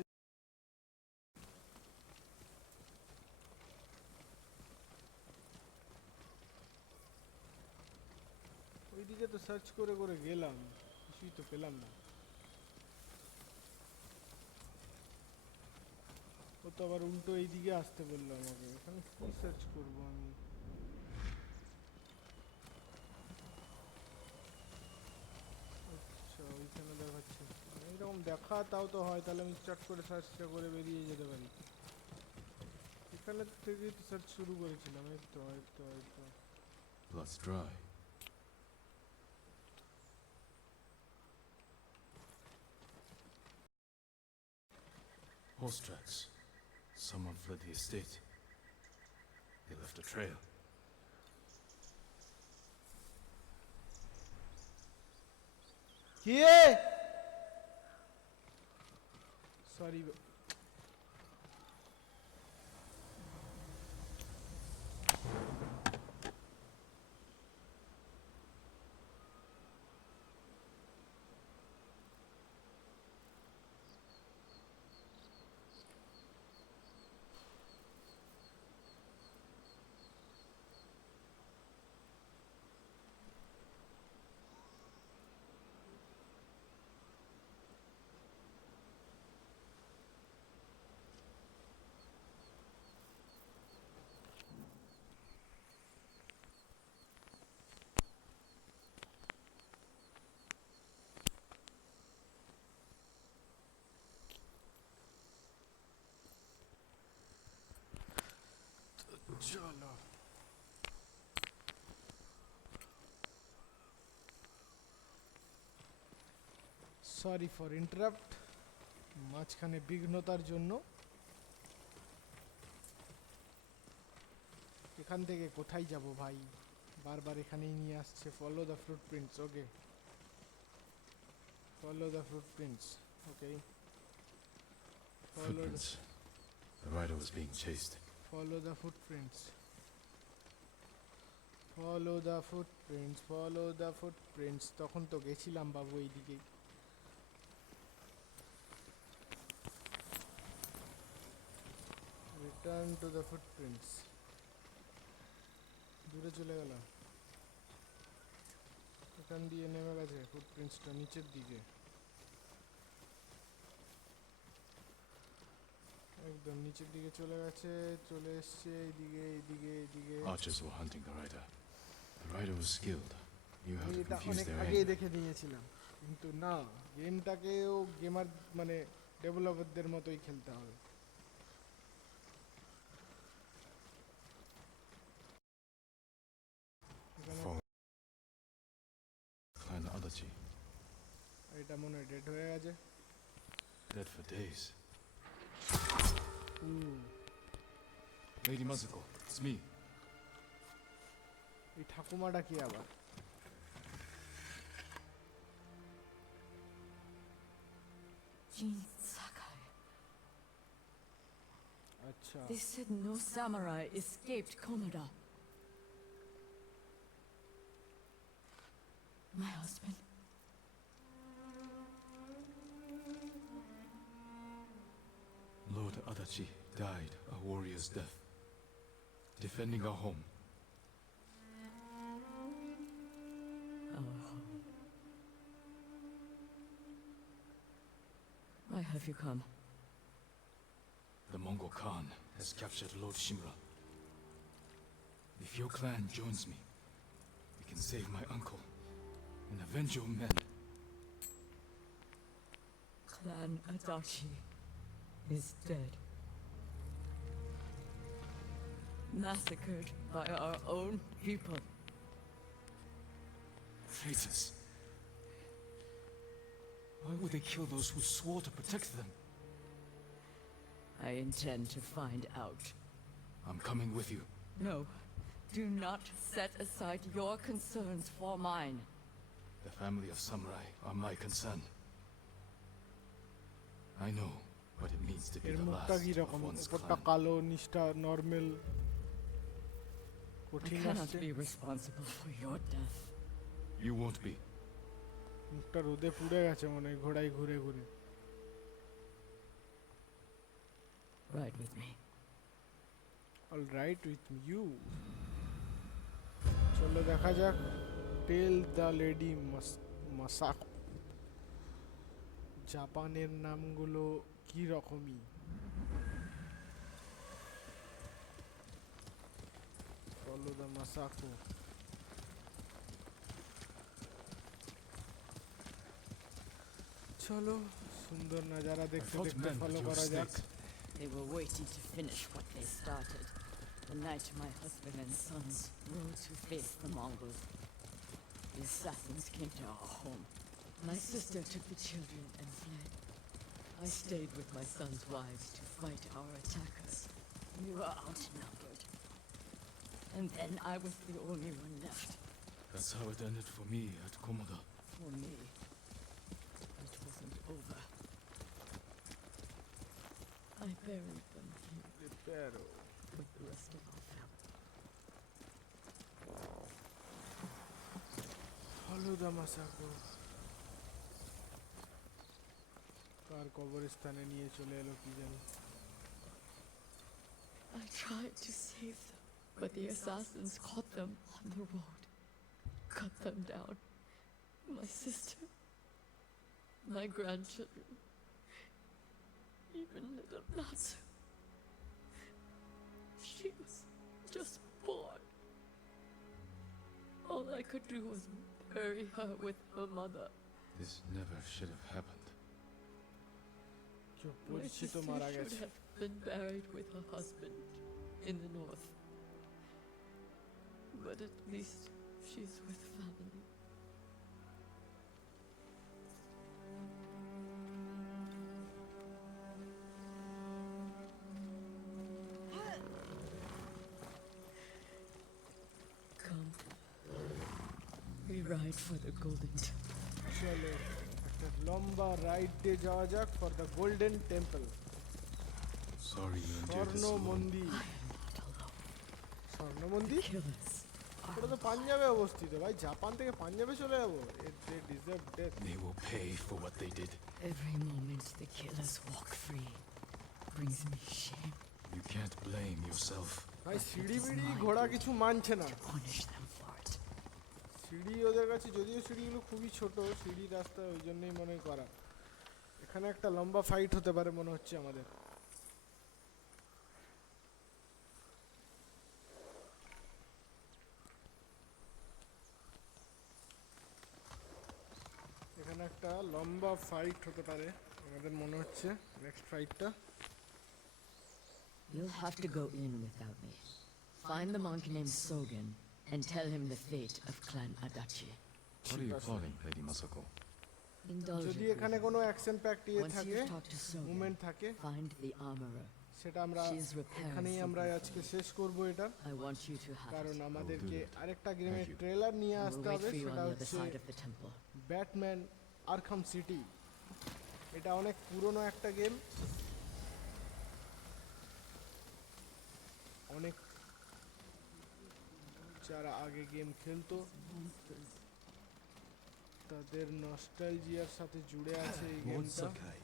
ওইদিকে তো সার্চ করে করে গেলাম, কিছুই তো পেলাম না। ও তো আবার উল্টো এইদিকে আসতে বললো আমাকে। এখানে কি সার্চ করবো আমি? আচ্ছা ওইখানে দেখাচ্ছে, এইরকম দেখা তাও তো হয়, তাহলে আমি চট করে সার্চটা করে বেরিয়ে যেতে পারি। এখানে থেকেই তো সার্চ শুরু করেছিলাম। এই তো এই তো এই তো। Blood's dry. Horse tracks. Someone fled the estate. They left a trail. K? Sorry. চলো। সরি ফর ইন্টারাপ্ট, মাঝখানে বিঘ্নতার জন্য। এখান থেকে কোথায় যাব ভাই? বারবার এখানেই নিয়ে আসছে। Follow the footprints. Okay, follow the footprints. Okay, follow Footprints. The rider was being chased. Follow the footprints. Follow the footprints, follow the footprints. তখন তো গেছিলাম বাবু এইদিকেই। Return to the footprints. দূরে চলে গেলাম। এখান দিয়ে নেমে গেছে ফুটপ্রিন্টসটা নিচের দিকে, একদম নিচের দিকে চলে গেছে, চলে এসছে এইদিকে এইদিকে এইদিকে। Archers were hunting the rider. The rider was skilled. Knew how আমি to এটা confuse অনেক their আগেই aim. দেখে নিয়েছিলাম, কিন্তু না, গেমটাকেও গেমার মানে ডেভেলপারদের মতোই খেলতে হবে। এখানে Fall. Clan Adachi. এটা মনে হয় ডেড হয়ে গেছে। Dead for days. Lady Masuko, it's me. এই ঠাকুমাটা কি আবার? Jin Sakai. আচ্ছা, They said no samurai escaped Konoda. My husband. Lord Adachi died a warrior's death. Defending our home. Why have you come? The Mongol Khan has captured Lord Shimura. If your clan joins me, we can save my uncle and avenge your men. Clan Adachi is dead. Massacred by our own people. Traitors. Why would they kill those who swore to protect them? I intend to find out. I'm coming with you. No, do not set aside your concerns for mine. The family of samurai are my concern. I know what it means to be এর the মুখটা last কি of রকম? one's উপরটা clan. কালো, নিচটা normal, I কঠিন cannot আসছে। be responsible for your death. You won't be. মুখটা রোদে পুড়ে গেছে মনে হয়, ঘোড়ায় ঘুরে ঘুরে। Ride with me. All right with you. চলো দেখা যাক টেল দ্য লেডি মাসাকো। জাপানের নামগুলো কি রকমই। Follow the Masako. চলো, সুন্দর নাজারা I দেখতে fought দেখতে men ফলো at your করা যাক। state. They were waiting to finish what they started. The night my husband and sons rode to face the Mongols. The assassins came to our home. My sister took the children and fled. I stayed with my sons' wives to fight our attackers. We were outnumbered. And then I was the only one left. That's how it ended for me at Komoda. For me, it wasn't over. I buried them here pero with the rest of our family. Follow the Masako. কার কবরস্থানে নিয়ে চলে এলো কি জানি। I tried to save them, but the assassins caught them on the road, cut them down. My sister, my grandchildren, even little Natsu. She was just born. All I could do was bury her with her mother. This never should have happened. কেউ My পরিচিত sister মারা should গেছে। have been buried with her husband in the north. But at least she's with family. Come. We ride for the golden temple. চলো একটা লম্বা ride দিয়ে যাওয়া যাক for the golden temple. Sorry you endured স্বর্ণ this alone. মন্দির। I am not alone. স্বর্ণ মন্দির? Killers ওটা তো পাঞ্জাবে অবস্থিত ভাই, জাপান থেকে পাঞ্জাবে চলে যাবো? They deserve death. They will pay for what they did. Every moment the killers walk free brings me shame You can't blame yourself. ভাই সিঁড়ি বিড়ি ঘোড়া কিছু মানছে না। to punish them for it. সিঁড়ি ওদের কাছে, যদিও সিঁড়িগুলো খুবই ছোট, সিঁড়ি রাস্তা ওই জন্যই মনে হয় করা। এখানে একটা লম্বা ফাইট হতে পারে মনে হচ্ছে আমাদের। এখানে একটা লম্বা ফাইট হতে পারে আমাদের মনে হচ্ছে, নেক্সট ফাইটটা। You'll have to go in without me. Find the monk named Sogen and tell him the fate of Clan Adachi. What are you plotting, Lady Masako? Indulge যদি it এখানে with কোনো action pack ইয়ে Once থাকে, you've talked to Sogen, movement থাকে, find the armorer. সেটা আমরা She's repairing এখানেই আমরা something. আজকে শেষ করব এটা। I want you to have কারণ it. আমাদেরকে that. আরেকটা গেমের Thank you. ট্রেলার নিয়ে I will আসতে wait হবে, for you on সেটা the other হচ্ছে side of the temple. Batman Arkham City. এটা অনেক পুরনো একটা গেম, অনেক যারা আগে গেম খেলতো তাদের নস্টালজিয়ার সাথে জুড়ে আছে এই Lord গেমটা। Sakai,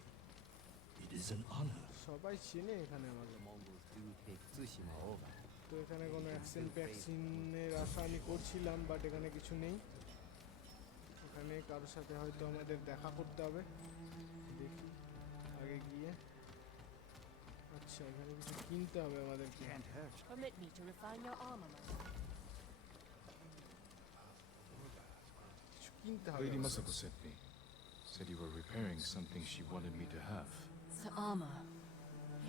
it is an honor. সবাই চেনে এখানে আমাকে। তো এখানে কোনো অ্যাকশন প্যাকসিনের আশা আমি করছিলাম, বাট এখানে কিছু নেই। এখানে কারোর সাথে হয়তো আমাদের দেখা করতে হবে, দেখি আগে গিয়ে। আচ্ছা, এখানে কিছু কিনতে হবে আমাদেরকে। Permit me to refine your armor, my lord. কিছু কিনতে হবে Lady আমাদের। Masako sent me. Said you were repairing something she wanted me to have. The armor.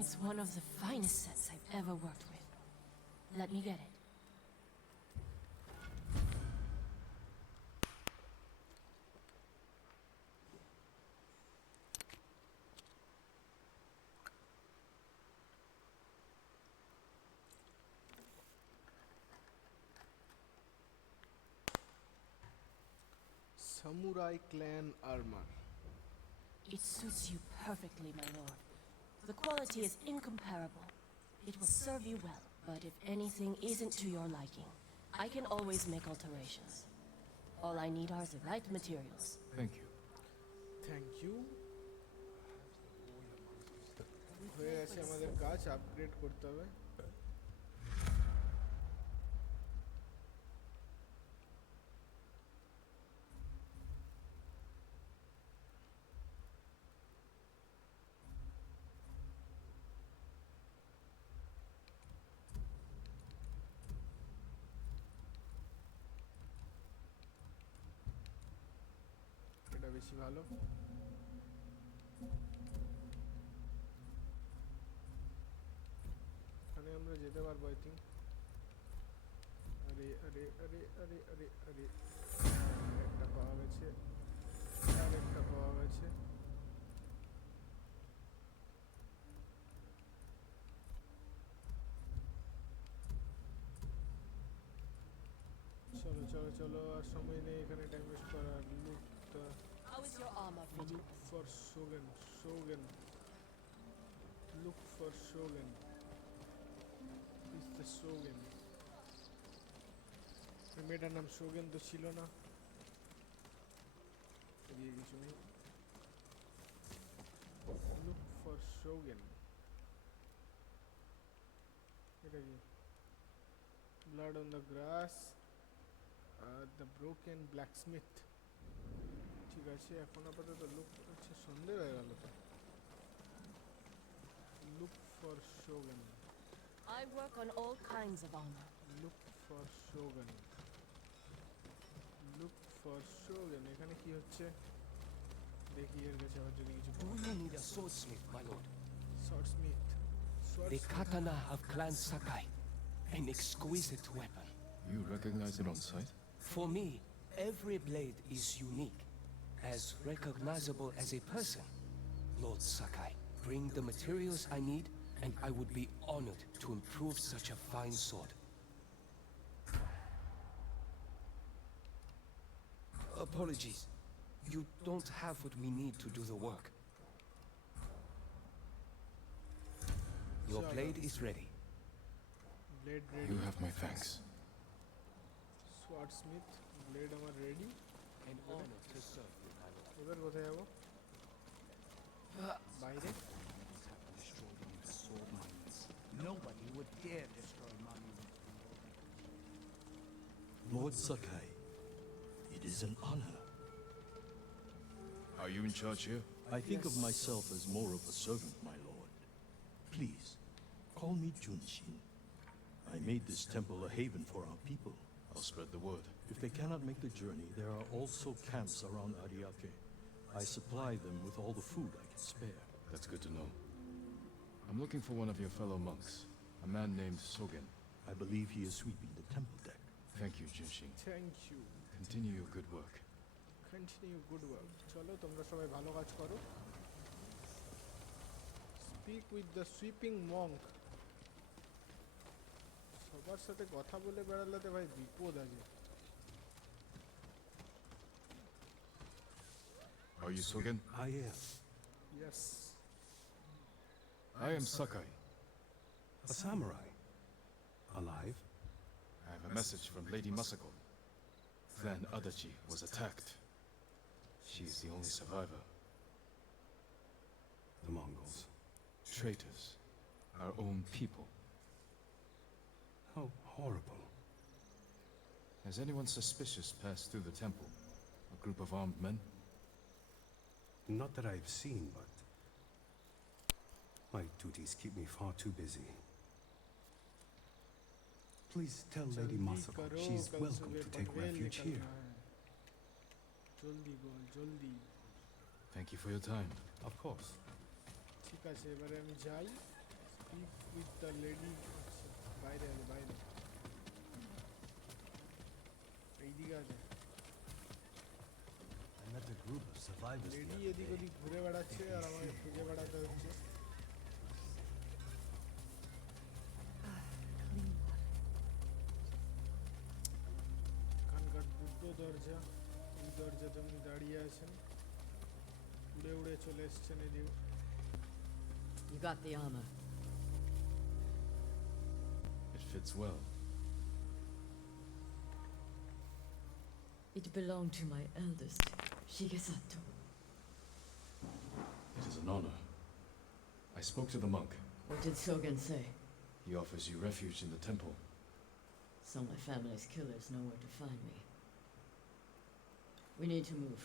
It's one of the finest sets I've ever worked with. Let me get it. Samurai clan armour. It suits you perfectly, my lord. The quality is incomparable. It will serve you well, but if anything isn't to your liking, I can always make alterations. All I need are the right materials. Thank you. Thank you. হয়ে গেছে আমাদের কাজ, upgrade করতে হবে। এটা বেশি ভালো। এখানে আমরা যেতে পারবো আই থিঙ্ক। আরে আরে আরে আরে আরে আরে, একটা পাওয়া গেছে, আর একটা পাওয়া গেছে। চলো চলো চলো, আর সময় নেই এখানে টাইম ওয়েস্ট করার। লুকটা How is your armor fitting? look for Shogun. Shogun. Look for Shogun. Is the Shogun. মেয়েটার নাম Shogun তো ছিল না। এদিকে কিছু নেই। Look for Shogun. এটা কি? Blood on the grass. The broken blacksmith. ঠিক আছে, এখন আপাতত লুক হচ্ছে, সন্ধে হয়ে গেল তো। Look for shogun. I work on all kinds of armor. Look for shogun. Look for shogun. এখানে কি হচ্ছে দেখি, এর কাছে আবার যদি কিছু Do you need a swordsmith, my lord? Short Smith. The katana of Clan Sakai. An exquisite weapon. You recognize it on sight? For me, every blade is unique, as recognizable as a person. Lord Sakai, bring the materials I need, and I would be honored to improve such a fine sword. Apologies. You don't have what we need to do the work. Your blade is ready. Blade You ready. have my thanks. Sword Smith, blade আমার ready. An honor to serve you, my lord. এবার কোথায় যাবো? বাইরে? Have destroyed any of the sword monuments. Nobody would dare destroy monuments. Lord Sakai, it is an honor. Are you in charge here? I think of myself as more of a servant, my lord. Please, call me Junshin. I made this temple a haven for our people. I'll spread the word. If they cannot make the journey, there are also camps around Ariake. I supply them with all the food I can spare. That's good to know. I'm looking for one of your fellow monks, a man named Sogen. I believe he is sweeping the temple deck. Thank you, Junshin. Thank you. Continue your good work. Continue good work. চলো তোমরা সবাই ভালো কাজ করো। Speak with the sweeping monk. সবার সাথে কথা বলে বেড়ালাতে ভাই বিপদ আছে। Are you Sogen? I am. Yes. I am Sakai. A samurai. Alive? I have a message from Lady Masako. Clan Adachi was attacked. She is the only survivor. The Mongols. Traitors. Our own people. How horrible. Has anyone suspicious passed through the temple? A group of armed men? Not that I've seen, but my duties keep me far too busy. Please tell Lady জলদি Masako করো, she's call welcome সুবে to take Panvel refuge নিকলনা here. হ্যায়। জলদি বল, জলদি। Thank you for your time. Of course. ঠিক আছে, এবারে আমি যাই। Speak with the lady. বাইরে আছে, বাইরে। এইদিকে আছে। I met a group of survivors the lady other এদিক day. ওদিক ঘুরে বেড়াচ্ছে আর আমাকে খুঁজে বেড়াতে হচ্ছে। এখানকার দুটো দরজা, এই দরজাতে উনি দাঁড়িয়ে আছেন, উড়ে উড়ে চলে এসছেন এদিকে। You got the armor. It fits well. It belonged to my eldest, Shigesato. It is an honor. I spoke to the monk. What did Sogen say? He offers you refuge in the temple. So my family's killers know where to find me. We need to move.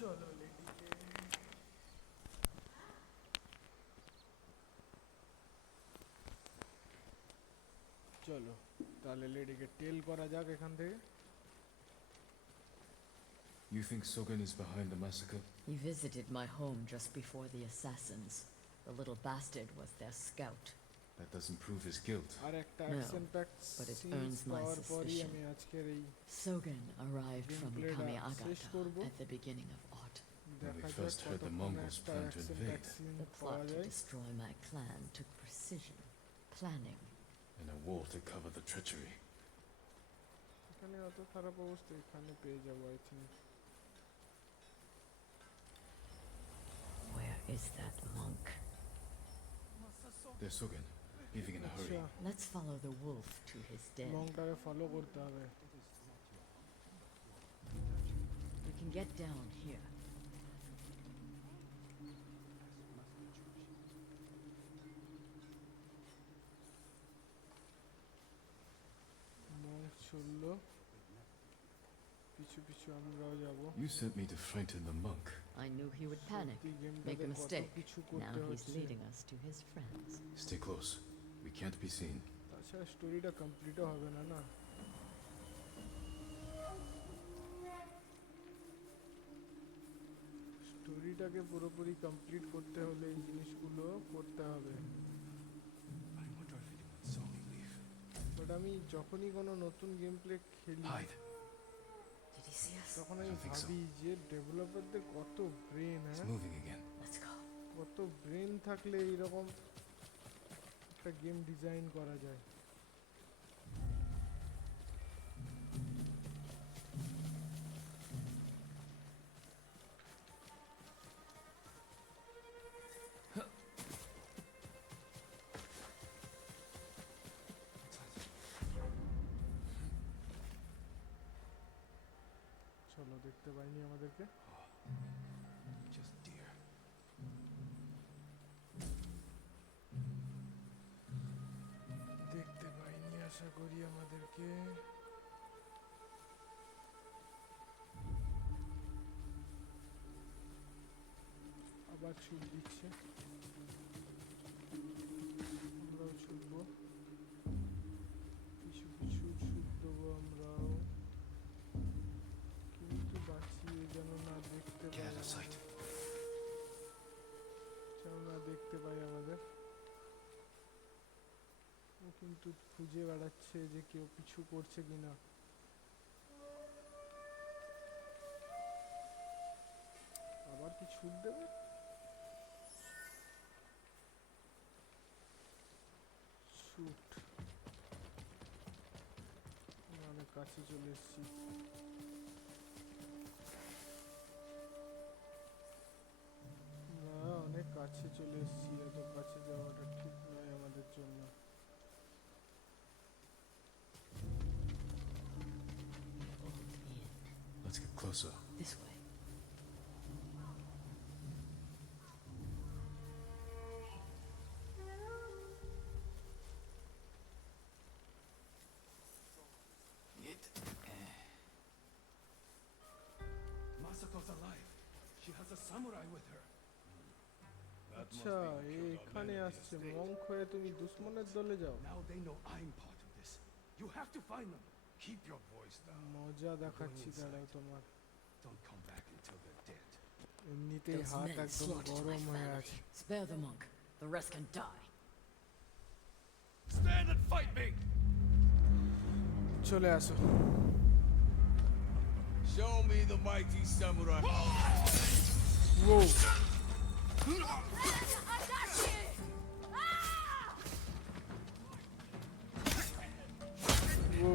চলো লেডিকে। চলো তাহলে লেডিকে টেল করা যাক এখান থেকে। You think Sogen is behind the massacre? He visited my home just before the assassins. The little bastard was their scout. That doesn't prove his guilt. আর একটা No, action pack but it sins earns my power পরই suspicion. আমি আজকের এই Sogen arrived from Gameplay টা শেষ Kamiagata করব। at the beginning of autumn. When we দেখা যাক first heard the কতক্ষণে Mongols একটা plan to action invade. Pack scene The পাওয়া plot to যায়। destroy my clan took precision, planning. And a war to cover the treachery. এখানে অত খারাপ অবস্থা, এখানে পেয়ে যাবো I think. Where is that monk? There's Sogen, leaving in a hurry. আচ্ছা, Let's follow the wolf to his den. লংটাকে follow করতে হবে। We can get down here. Monk চললো, পিছু পিছু আমরাও যাবো। You sent me to frighten the monk. I knew he would panic, সত্যি make গেমটাতে a কত mistake. কিছু Now করতে he's হচ্ছে। leading us to his friends. Stay close. We can't be seen. তাছাড়া স্টোরিটা কমপ্লিটও হবে না না। স্টোরি স্টোরিটাকে পুরোপুরি কমপ্লিট করতে হলে এই জিনিসগুলো করতে হবে। I wonder if anyone saw me leave. But আমি যখনই কোনো নতুন গেম প্লে খেলি Hide. Did he see us? তখন আমি don't think so. ভাবি যে ডেভেলপারদের কত ব্রেন, It's হ্যাঁ, moving again. Let's go. কত ব্রেন থাকলে এইরকম একটা গেম ডিজাইন করা যায়। চলো, দেখতে পাইনি আমাদেরকে। Just deer. দেখতে পাইনি আশা করি আমাদেরকে। আবার ছুট দিচ্ছে, আমরাও ছুটবো, পিছু পিছু ছুট দেবো আমরাও, কিন্তু বাঁচিয়ে যেন না দেখতে Get pi out of sight. যেন না দেখতে পাই আমাদের। ও কিন্তু খুঁজে বেড়াচ্ছে যে কেউ পিছু করছে কিনা। আবার কি ছুট দেবে? ছুট, অনেক কাছে চলে এসেছি। না, অনেক কাছে চলে এসেছি, এত কাছে যাওয়াটা ঠিক নয় আমাদের জন্য। Let's get closer. This way. Masako's alive. She has a samurai with her. আচ্ছা, এখানে আসছে মঙ্ক হয়ে, তুমি দুশ্মনের দলে যাও। Now they know I'm part of this. You have to find them. Keep your voice down. মজা দেখাচ্ছি দাঁড়াও তোমার। Don't come back until they're dead. এমনিতেই Those হাত men একদম slaughtered my গরম হয়ে family. আছে। Spare the monk. The rest can die. Stand and fight me! চলে আসো। Show me the mighty samurai. ও ও,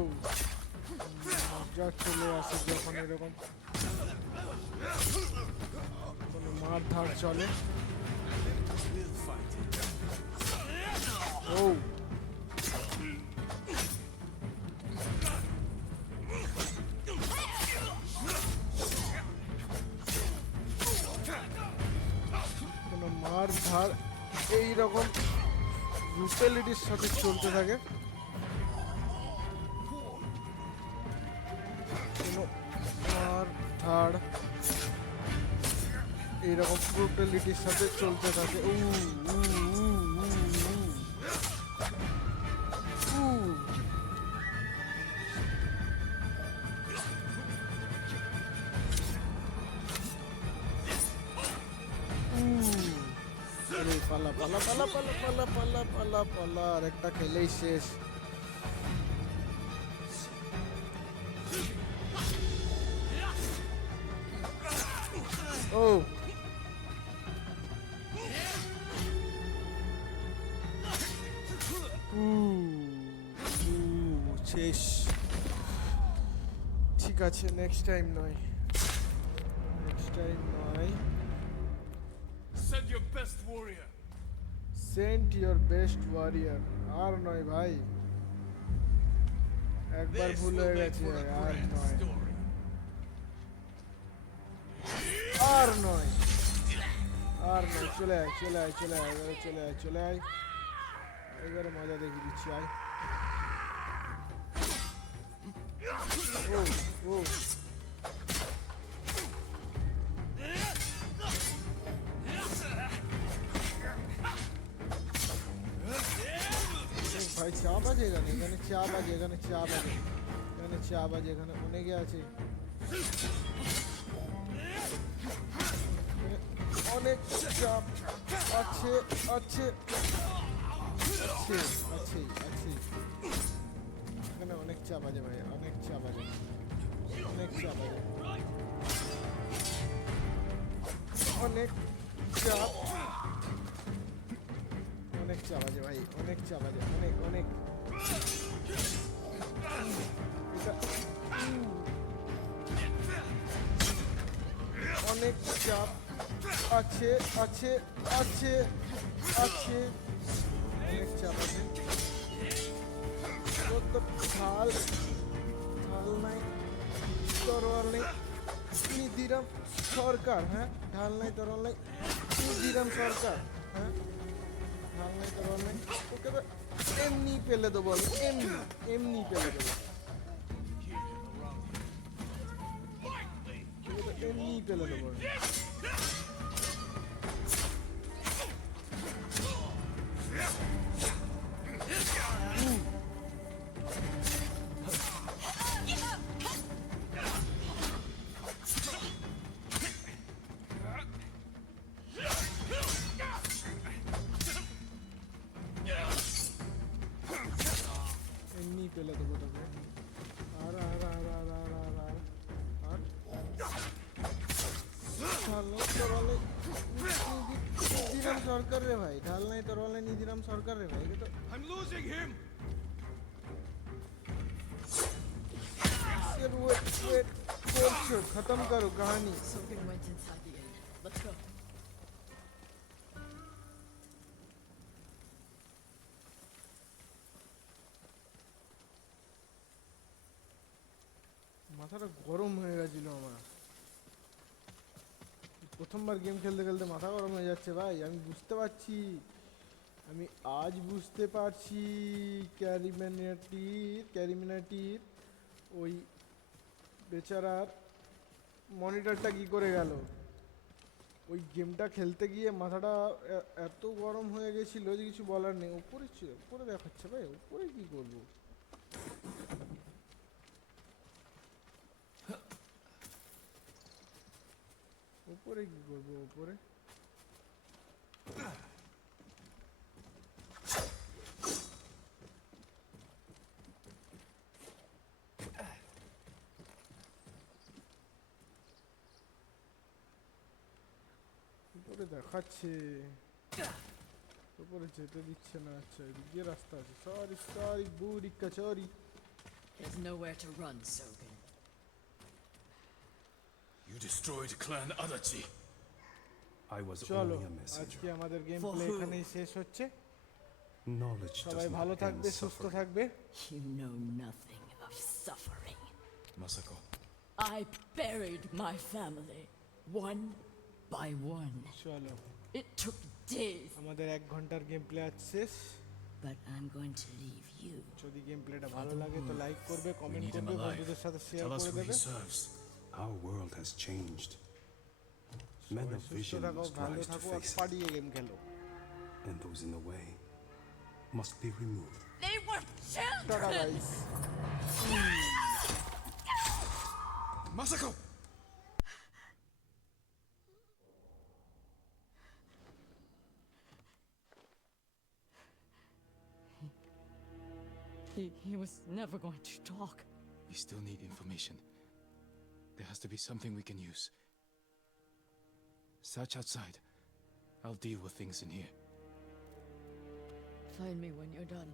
মজা চলে আসে যখন এরকম কোনো মারধার চলে। ও কোনো মারধার এইরকম ব্রুটালিটির সাথে চলতে থাকে। কোনো মারধার এইরকম ব্রুটালিটির সাথে চলতে থাকে। উ উ উ উ উ আরে পালা পালা পালা পালা পালা পালা পালা পালা, আর একটা খেলেই শেষ। ও শেষ। ঠিক আছে, নেক্সট টাইম নয়, নেক্সট টাইম নয়। Send your best warrior. Send your best warrior. আর নয় ভাই, একবার This ভুল will হয়ে make গেছে, for a আর grand নয়, story. আর নয়, আর নয়। চলে আয় চলে আয় চলে আয়, এবারে চলে আয় চলে আয়, এবারে মজা দেখে দিচ্ছি। আয়। ও ও ভাই চা বাজে এখানে, এখানে চা বাজে, এখানে চা বাজে, এখানে চা বাজে, এখানে অনেকে আছে। অনেক চাপ আছে আছে আছে আছে আছে এখানে অনেক চাপ আছে ভাই, অনেক চাপ আছে, অনেক চাপ আছে, অনেক চাপ, অনেক চাপ আছে ভাই, অনেক চাপ আছে, অনেক অনেক এটা অনেক চাপ আছে আছে আছে আছে অনেক চাপ আছে। ও তো ঢাল ঢাল নাই, তরোয়াল নেই, নিধিরাম সরকার, হ্যাঁ ঢাল নাই তরোয়াল নেই, নিধিরাম সরকার, হ্যাঁ ঢাল নাই তরোয়াল নেই, ওকে তো এমনি পেলে দেবো আমি, এমনি এমনি পেলে দেবো, এমনি পেলে দেবো আমি। এমনি পেলে দেবো তোকে, আর আর আর আর আর আর আর আর ঢাল নাই তরোয়াল নেই, নিধিরাম সরকার রে ভাই, ঢাল নাই তরোয়াল নেই, নিধিরাম সরকার রে ভাই, এটা তো I'm losing him! यार वेट करছো, खत्म करो कहानी। Sogan went inside the inn. Let's go. মাথাটা গরম হয়ে গেছিল আমার, প্রথমবার গেম খেলতে খেলতে মাথা গরম হয়ে যাচ্ছে ভাই, আমি বুঝতে পারছি, আমি আজ বুঝতে পারছি ক্যারিমিনাটির ওই বেচারার মনিটরটা কি করে গেল। ওই গেমটা খেলতে গিয়ে মাথাটা এত গরম হয়ে গেছিল যে কিছু বলার নেই। উপরে দেখাচ্ছে ভাই, উপরে কি করবো? উপরে কি করবো? উপরে উপরে দেখাচ্ছে, উপরে যেতে দিচ্ছে না। আচ্ছা এদিক দিয়ে রাস্তা আছে। সরি সরি বুড়ি kachori. There's nowhere to run, Sogan. You destroyed Clan Adachi. I was চলো only a messenger. আজকে আমাদের গেম For প্লে who? এখানেই শেষ হচ্ছে। Knowledge does সবাই not ভালো end থাকবে, সুস্থ suffering. থাকবে। You know nothing of suffering. Masako, I buried my family, one by one. চলো It took days, আমাদের 1 ঘন্টার গেম প্লে আজ শেষ। but I'm going to leave you. যদি গেম প্লেটা ভালো লাগে তো লাইক করবে, We কমেন্ট need him করবে, alive. বন্ধুদের সাথে শেয়ার Tell us করে who he দেবে। serves. Our world has changed. Men সবাই of সুস্থ vision থাকো, must ভালো rise to থাকো, আর face it, পাড়িয়ে গেম খেলো। and those in the way must be removed. They were tata children! Guys. Masako! He was never going to talk. we still need information. There has to be something we can use. Search outside. I'll deal with things in here. Find me when you're done.